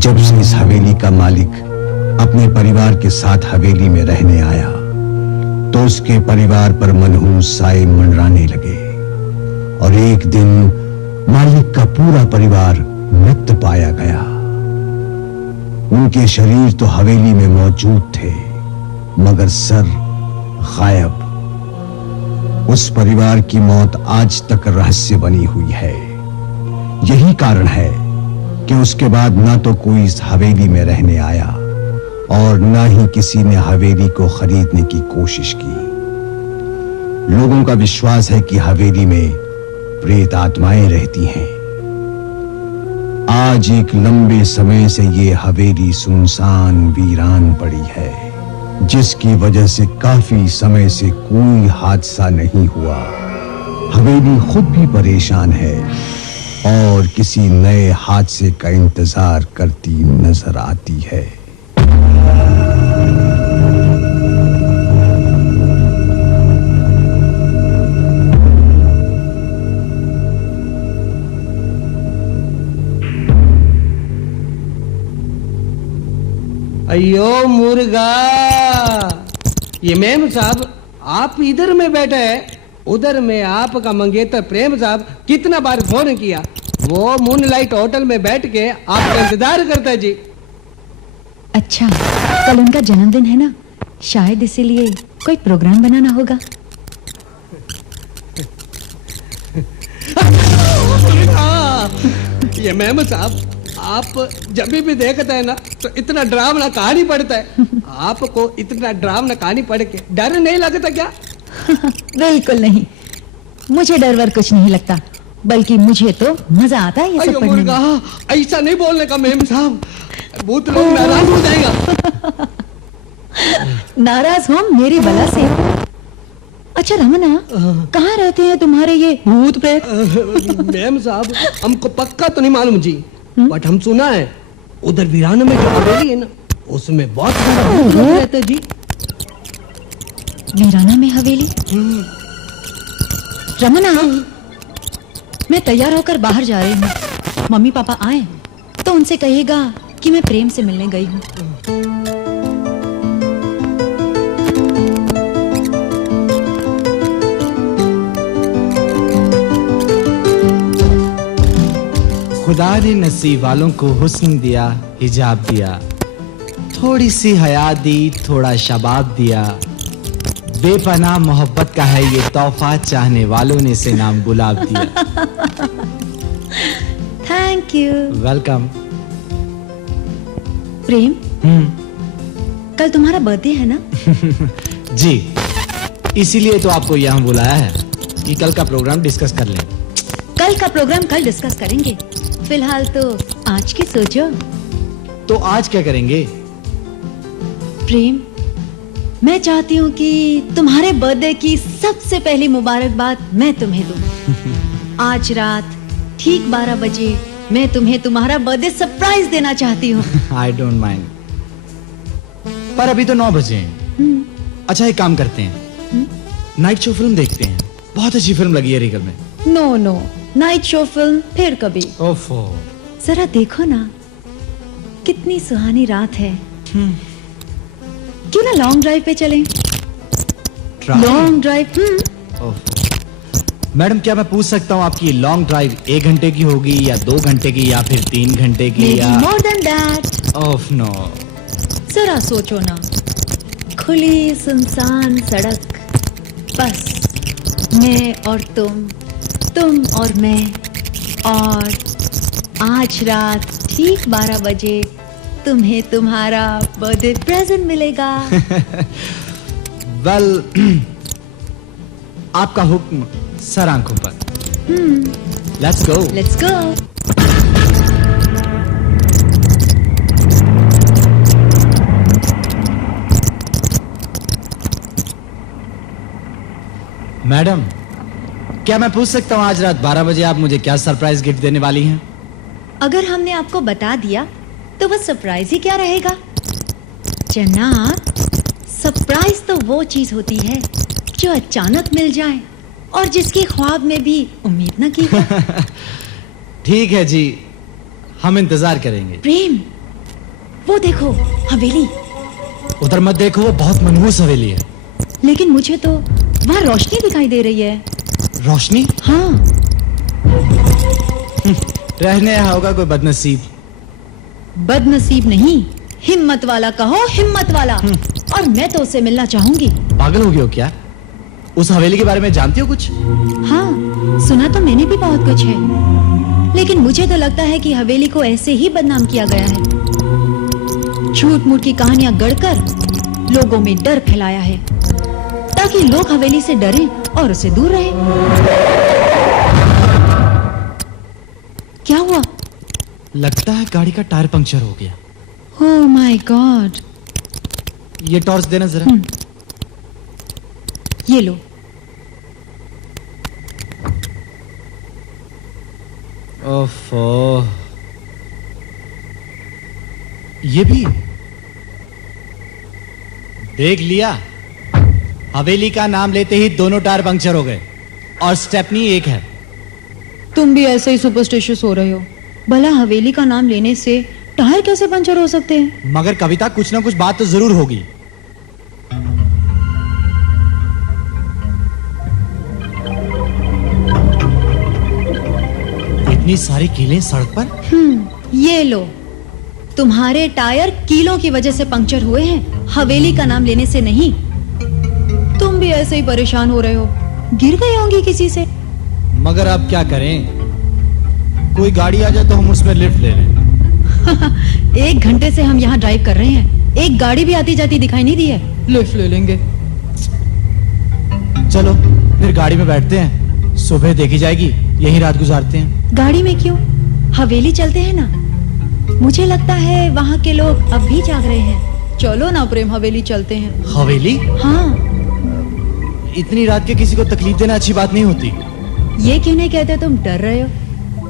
जब से इस हवेली का मालिक अपने परिवार के साथ हवेली में रहने आया तो उसके परिवार पर मनहूस साए मंडराने लगे और एक दिन मालिक का पूरा परिवार मृत पाया गया। उनके शरीर तो हवेली में मौजूद थे मगर सर गायब। उस परिवार की मौत आज तक रहस्य बनी हुई है। यही कारण है कि उसके बाद ना तो कोई इस हवेली में रहने आया और ना ही किसी ने हवेली को खरीदने की कोशिश की। लोगों का विश्वास है कि हवेली में प्रेत आत्माएं रहती हैं। आज एक लंबे समय से ये हवेली सुनसान वीरान पड़ी है, जिसकी वजह से काफी समय से कोई हादसा नहीं हुआ। हवेली खुद भी परेशान है और किसी नए हादसे का इंतजार करती नजर आती है। अयो मुर्गा, ये मेम साहब आप इधर में बैठे हैं, उधर में आपका मंगेतर प्रेम साहब कितना बार फोन किया, वो मूनलाइट होटल में बैठ के आपका इंतजार करता है जी। अच्छा, कल उनका जन्मदिन है ना, शायद इसीलिए कोई प्रोग्राम बनाना होगा। ये मेम साहब आप जब भी देखते हैं ना तो इतना डरावना कहानी पढ़ता है। आपको इतना डरावना कहानी पढ़ के डर नहीं लगता क्या? बिल्कुल नहीं, मुझे डर वर कुछ नहीं लगता, बल्कि मुझे तो मजा आता है ये सब पढ़ने में। ऐसा नहीं बोलने का मेम साहब, बहुत लोग नाराज हो जाएगा। नाराज हो मेरी बला से। अच्छा रमना, कहाँ रहते हैं तुम्हारे ये भूत प्रेत? मेम साहब हमको पक्का तो नहीं मालूम जी, बट हम सुना है उधर वीरान में जो हवेली है ना, उसमें बहुत भूत रहते हैं जी। वीराना में हवेली? रमना, मैं तैयार होकर बाहर जा रही हूँ। मम्मी पापा आए तो उनसे कहिएगा कि मैं प्रेम से मिलने गई हूँ। खुदा ने नसीब वालों को हुस्न दिया, हिजाब दिया, थोड़ी सी हया दी, थोड़ा शबाब दिया। बेपनाह मोहब्बत का है ये तोहफा, चाहने वालों ने इसे नाम गुलाब दिया। Thank you. वेलकम। प्रेम, कल तुम्हारा बर्थडे है ना? जी, इसीलिए तो आपको यहाँ बुलाया है कि कल का प्रोग्राम डिस्कस कर लें। कल का प्रोग्राम कल डिस्कस करेंगे, फिलहाल तो आज की सोचो। तो आज क्या करेंगे? प्रेम, मैं चाहती हूँ कि तुम्हारे बर्थडे की सबसे पहली मुबारकबाद मैं तुम्हें दूं। आज रात ठीक 12 बजे मैं तुम्हें तुम्हारा बर्थडे सरप्राइज देना चाहती हूँ। आई डोंट माइंड, पर अभी तो 9 बजे हैं। अच्छा एक काम करते हैं, नाइट शो फिल्म देखते हैं। बहुत अच्छी फिल्म लगी है रीगल में। No no, night show film फिर कभी। ओफो, जरा देखो ना, कितनी सुहानी रात है। क्यों ना लॉन्ग ड्राइव पे चलें? Long drive. मैडम, क्या मैं पूछ सकता हूँ आपकी लॉन्ग ड्राइव 1 घंटे की होगी या 2 घंटे की या फिर 3 घंटे की या मोर देन दैट? ओफ नो। जरा सोचो ना, खुली सुनसान सड़क, बस मैं और तुम और मैं, और आज रात ठीक 12 बजे तुम्हें तुम्हारा बर्थडे प्रेजेंट मिलेगा। वेल, आपका हुक्म सर आंखों पर। Let's go. Let's go. Madam, क्या मैं पूछ सकता हूँ आज रात 12 बजे आप मुझे क्या सरप्राइज गिफ्ट देने वाली हैं? अगर हमने आपको बता दिया तो बस सरप्राइज ही क्या रहेगा? जनाब, सरप्राइज तो वो चीज होती है जो अचानक मिल जाए और जिसकी ख्वाब में भी उम्मीद न की हो। ठीक है जी, हम इंतजार करेंगे। प्रेम, वो देखो हवेली। उधर मत देखो, वो बहुत मनहूस हवेली है। लेकिन मुझे तो वहाँ रोशनी दिखाई दे रही है। रोशनी? हाँ। रहने आया होगा कोई बदनसीब। बदनसीब नहीं, हिम्मत वाला कहो, हिम्मत वाला। और मैं तो उससे मिलना चाहूंगी। पागल हो गए हो क्या? उस हवेली के बारे में जानती हो कुछ? हाँ, सुना तो मैंने भी बहुत कुछ है, लेकिन मुझे तो लगता है कि हवेली को ऐसे ही बदनाम किया गया है। झूठ मूठ की कहानियां गढ़कर लोगों में डर फैलाया है, ताकि लोग हवेली से डरें और उसे दूर रहें। क्या हुआ? लगता है गाड़ी का टायर पंक्चर हो गया। Oh my God. ये टॉर्च देना जरा। ये लो। ओफो, ये भी देख लिया। हवेली का नाम लेते ही दोनों टायर पंक्चर हो गए और स्टेपनी एक है। तुम भी ऐसे ही सुपरस्टिशियस हो रहे हो। भला हवेली का नाम लेने से टायर कैसे पंचर हो सकते हैं? मगर कविता, कुछ ना कुछ बात तो जरूर होगी। इतनी सारी कीलें सड़क पर। ये लो, तुम्हारे टायर कीलों की वजह से पंक्चर हुए हैं, हवेली का नाम लेने से नहीं। तुम भी ऐसे ही परेशान हो रहे हो। गिर गए होंगे किसी से। मगर अब क्या करें? कोई गाड़ी आ जाए तो हम उसमें लिफ्ट ले लें। 1 घंटे से हम यहाँ ड्राइव कर रहे हैं, एक गाड़ी भी आती जाती दिखाई नहीं दी है। लिफ्ट ले लेंगे। चलो फिर गाड़ी में बैठते हैं, सुबह देखी जाएगी, यही रात गुजारते हैं। गाड़ी में क्यों? हवेली चलते हैं ना। मुझे लगता है वहाँ के लोग अब भी जाग रहे हैं। चलो ना प्रेम, हवेली चलते हैं। हवेली? हाँ। इतनी रात के किसी को तकलीफ देना अच्छी बात नहीं होती। ये क्यों नहीं कहते? तुम डर रहे हो?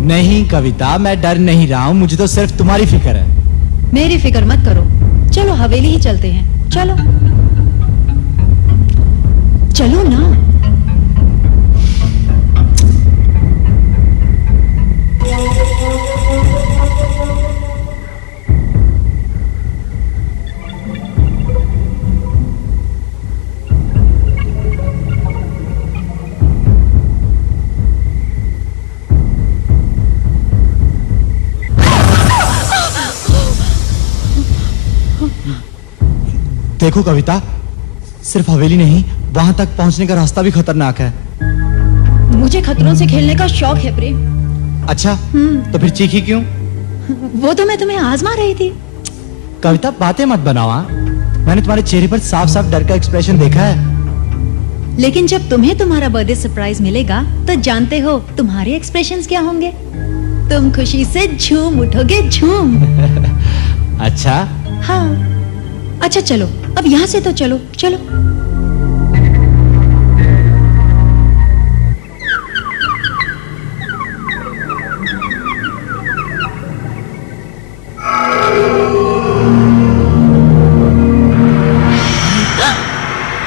नहीं कविता, मैं डर नहीं रहा हूँ, मुझे तो सिर्फ तुम्हारी फिक्र है। मेरी फिक्र मत करो। चलो हवेली ही चलते हैं। चलो चलो ना। देखो कविता, सिर्फ हवेली नहीं, वहां तक पहुंचने का रास्ता भी खतरनाक है। मुझे खतरों से खेलने का शौक है प्रेम। अच्छा, तो फिर चीखी क्यों? वो तो मैं तुम्हें आजमा रही थी। कविता, बातें मत बनाओ। हाँ? मैंने तुम्हारे चेहरे पर साफ साफ डर का एक्सप्रेशन देखा है। लेकिन जब तुम्हें तुम्हारा बर्थडे सरप्राइज मिलेगा तो जानते हो तुम्हारे एक्सप्रेशंस क्या होंगे। तुम खुशी से झूम उठोगे, झूम। अच्छा। हाँ। अच्छा चलो, अब यहाँ से तो चलो। चलो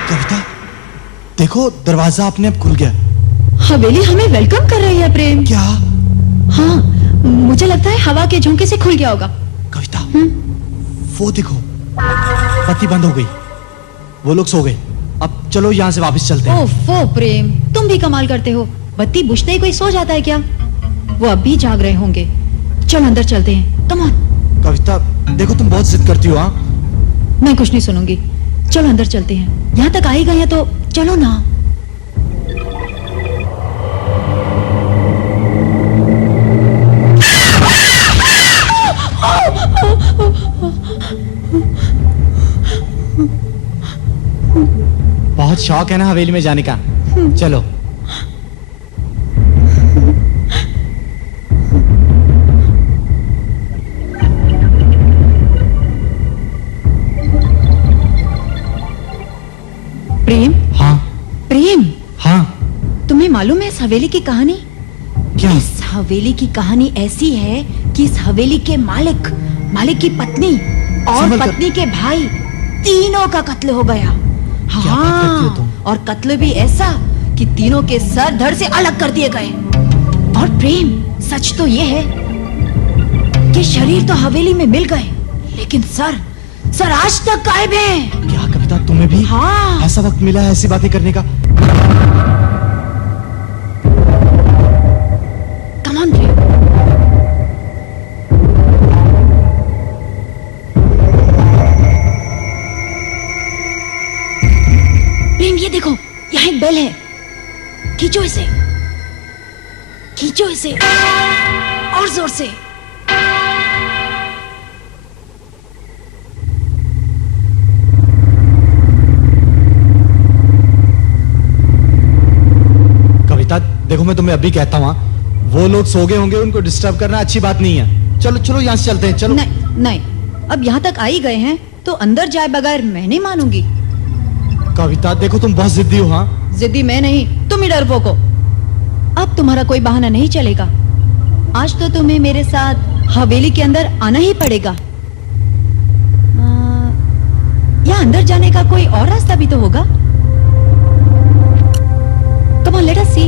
कविता, देखो दरवाजा अपने आप खुल गया। हवेली हमें वेलकम कर रही है प्रेम। क्या? हाँ, मुझे लगता है हवा के झोंके से खुल गया होगा। कविता, वो देखो, बत्ती बंद हो गई, वो लोग सो गए। अब चलो यहाँ से वापस चलते हैं। ओफो प्रेम, तुम भी कमाल करते हो। बत्ती बुझते ही कोई सो जाता है क्या? वो अब भी जाग रहे होंगे। चलो अंदर चलते हैं। Come on. कविता, देखो तुम बहुत जिद करती हो। हाँ, मैं कुछ नहीं सुनूंगी। चलो अंदर चलते हैं। यहाँ तक आ ही गए हैं तो चलो ना। बहुत शौक है ना हवेली में जाने का। चलो। प्रेम। हाँ। प्रेम, हाँ। तुम्हें मालूम है इस हवेली की कहानी? क्या? इस हवेली की कहानी ऐसी है कि इस हवेली के मालिक की पत्नी और संभल कर। पत्नी के भाई तीनों का कत्ल हो गया। क्या बात करती हो तुम? और कत्ल भी ऐसा कि तीनों के सर धड़ से अलग कर दिए गए। और प्रेम, सच तो ये है कि शरीर तो हवेली में मिल गए, लेकिन सर आज तक गायब है। क्या कविता, तुम्हें भी हाँ। ऐसा वक्त मिला है ऐसी बातें करने का? कम ऑन प्रेम। प्रेम ये देखो, यहाँ एक बेल है, खींचो इसे, खींचो इसे और जोर से। कविता देखो, मैं तुम्हें अभी कहता हूँ, वो लोग सो गए होंगे, उनको डिस्टर्ब करना अच्छी बात नहीं है। चलो चलो यहाँ से चलते हैं, चलो। नहीं, अब यहाँ तक आ ही गए हैं तो अंदर जाए बगैर मैं नहीं मानूंगी। कविता देखो, तुम बहुत जिद्दी हो। हाँ, जिद्दी मैं नहीं, तुम ही डरपोक हो। अब तुम्हारा कोई बहाना नहीं चलेगा। आज तो तुम्हें मेरे साथ हवेली के अंदर आना ही पड़ेगा। यहाँ अंदर जाने का कोई और रास्ता भी तो होगा। कम ऑन, लेट अस सी।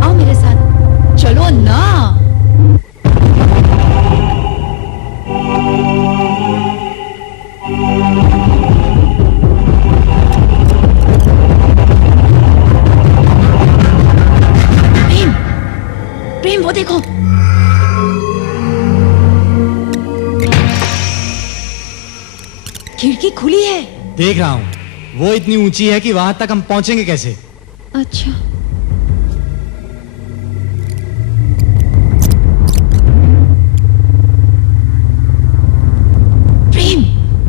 आओ मेरे साथ, चलो ना। प्रेम वो देखो, खिड़की खुली है। देख रहा हूँ, वो इतनी ऊंची है कि वहां तक हम पहुंचेंगे कैसे? अच्छा, प्रेम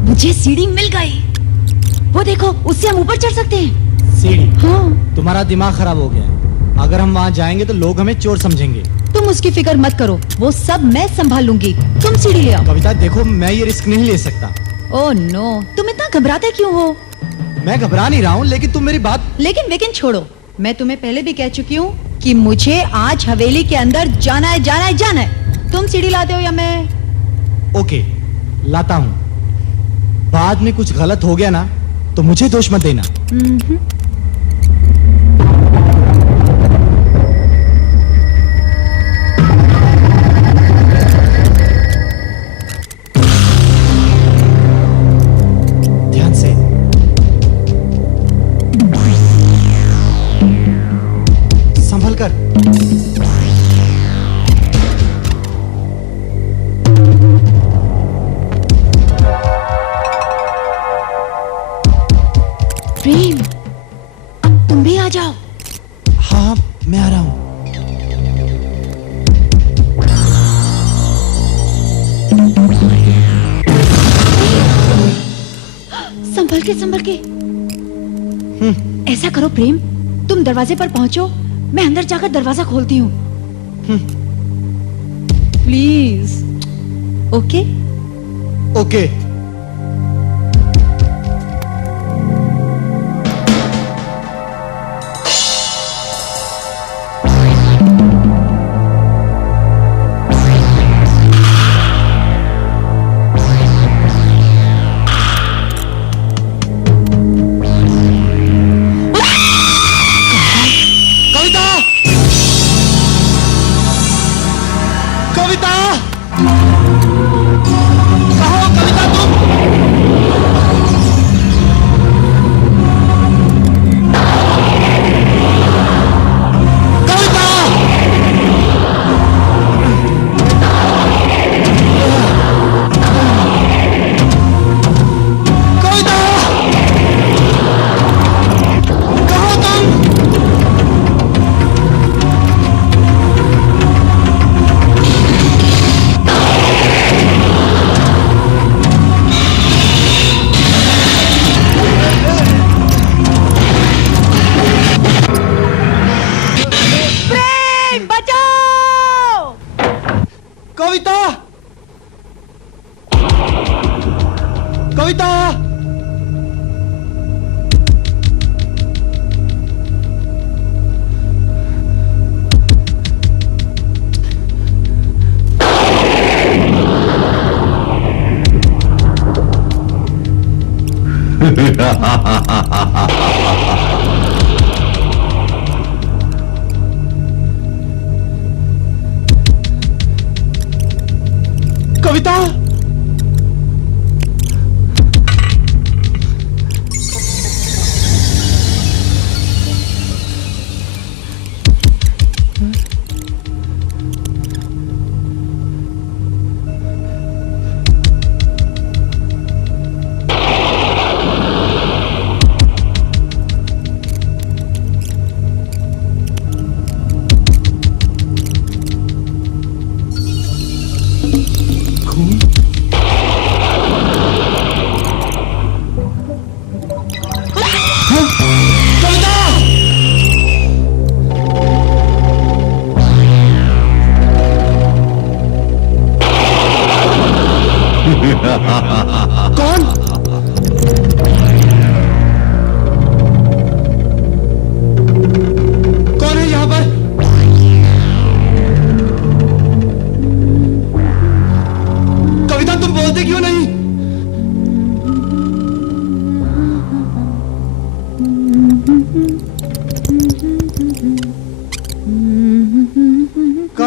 मुझे सीढ़ी मिल गई। वो देखो, उससे हम ऊपर चढ़ सकते हैं। सीढ़ी? हाँ। तुम्हारा दिमाग खराब हो गया है। अगर हम वहां जाएंगे तो लोग हमें चोर समझेंगे। तुम उसकी फिक्र मत करो, वो सब मैं संभाल लूंगी। तुम सीढ़ी ले आओ। कविता देखो, मैं ये रिस्क नहीं ले सकता। ओह नो, तुम इतना घबराते क्यों हो? मैं घबरा नहीं रहा हूँ, लेकिन तुम मेरी बात। लेकिन छोड़ो, मैं तुम्हें पहले भी कह चुकी हूँ कि मुझे आज हवेली के अंदर जाना है, जाना है, जाना है। तुम सीढ़ी लाते हो या मैं? ओके, लाता हूँ। बाद में कुछ गलत हो गया ना तो मुझे दोष मत देना। ध्यान से। संभल कर। प्रेम, अब तुम भी आ जाओ। हाँ, मैं आ रहा हूँ। संभल के, संभल के। ऐसा करो प्रेम, तुम दरवाजे पर पहुंचो, मैं अंदर जाकर दरवाजा खोलती हूँ। प्लीज। ओके? ओके।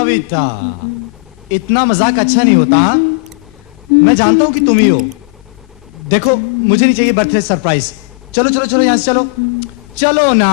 कविता, इतना मजाक अच्छा नहीं होता। हाँ, मैं जानता हूं कि तुम ही हो। देखो, मुझे नहीं चाहिए बर्थडे सरप्राइज। चलो चलो चलो, यहां से चलो, चलो ना।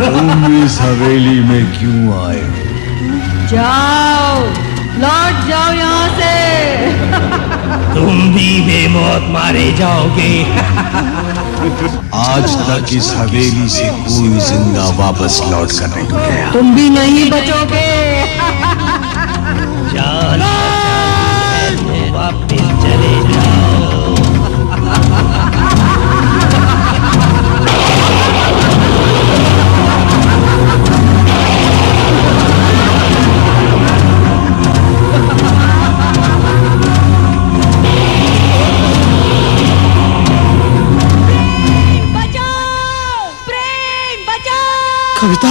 तुम इस हवेली में क्यों आए हो? जाओ, लौट जाओ यहाँ से। तुम भी बेमौत मारे जाओगे। आज तक इस हवेली से कोई जिंदा वापस लौट कर नहीं गया। तुम भी नहीं बचोगे। जाना वापस चले जाओ। कविता,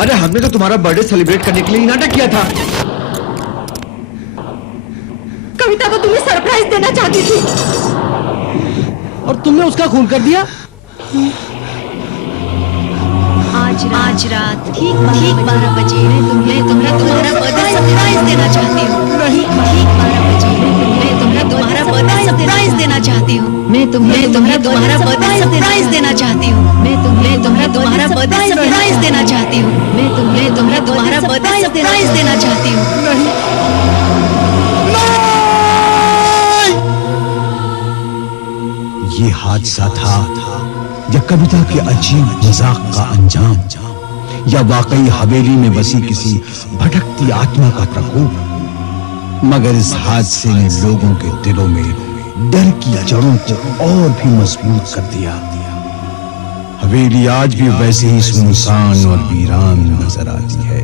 अरे हमने तो तुम्हारा बर्थडे सेलिब्रेट करने के लिए ही नाटक किया था। कविता को तुम्हें सरप्राइज देना चाहती थी। और तुमने उसका खून कर दिया। आज रात ठीक 12 बजे मैं तुम्हारा बर्थडे सरप्राइज देना चाहती हूँ। ठीक 12 बजे मैं तुम्हारा बर्थडे सरप्राइज देना चाहती हूँ। मैं तुम्हारा बर्थडे सरप्राइज देना चाहती हूँ। मैं तुम्हारा बर्थडे सरप्राइज देना चाहती हूँ। मैं तुम्हारा बर्थडे सरप्राइज देना चाहती हूँ। ये हादसा था या कविता के अजीब मजाक का अंजाम, या वाकई हवेली में बसी किसी भटकती आत्मा का प्रकोप। मगर इस हादसे ने लोगों के दिलों में डर की जड़ों को और भी मजबूत कर दिया। हवेली आज भी वैसे ही सुनसान और वीरान नजर आती है।